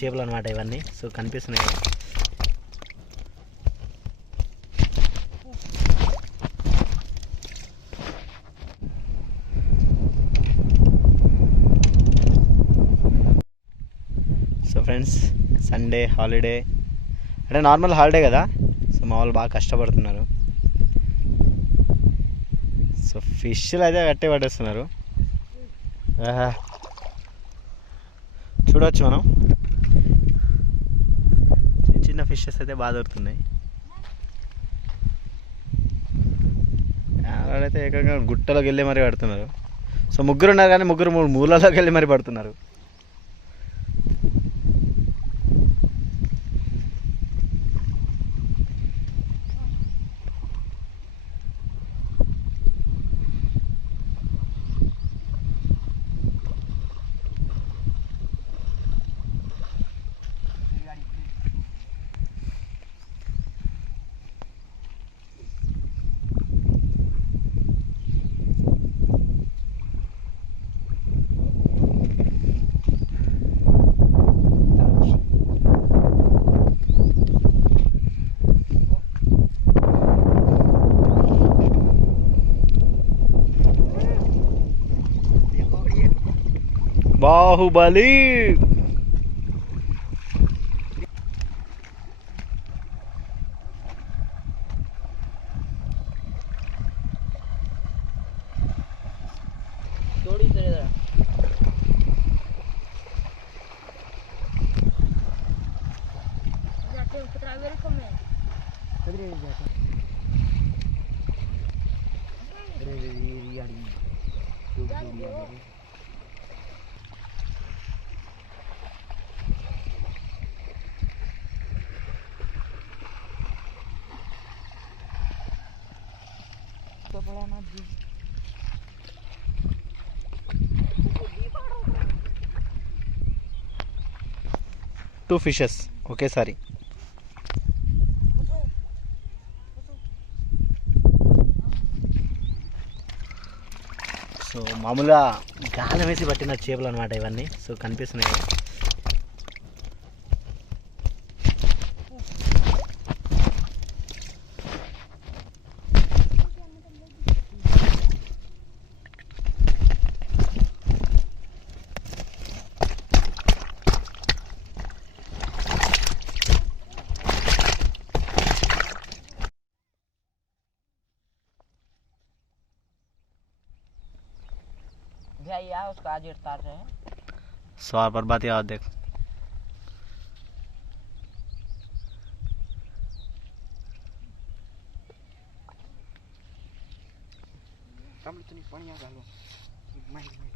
చేపలు అన్నమాట ఇవన్నీ. సో కనిపిస్తున్నాయి కదా. సో ఫ్రెండ్స్, సండే హాలిడే అంటే నార్మల్ హాలిడే కదా. సో మా వాళ్ళు బాగా కష్టపడుతున్నారు. సో ఫిష్లు అయితే కట్టే పట్టేస్తున్నారు. చూడవచ్చు మనం, చిన్న చిన్న ఫిషెస్ అయితే బాగా దొరుకుతున్నాయి. అయితే ఏకంగా గుట్టలోకి వెళ్ళి మరీ పడుతున్నారు. సో ముగ్గురు ఉన్నారు కానీ ముగ్గురు మూడు మూలలోకి వెళ్ళి మరీ పడుతున్నారు. బాహుబలి టూ ఫిషెస్ ఒకేసారి. సో మామూలుగా గాలం వేసి పట్టిన చేపలు అనమాట ఇవన్నీ. సో కనిపిస్తున్నాయి కదా. भैया उसका आज उतार रहे हैं। 100 पर बात याद देख। कम तो नहीं पानी आ गया लो मैं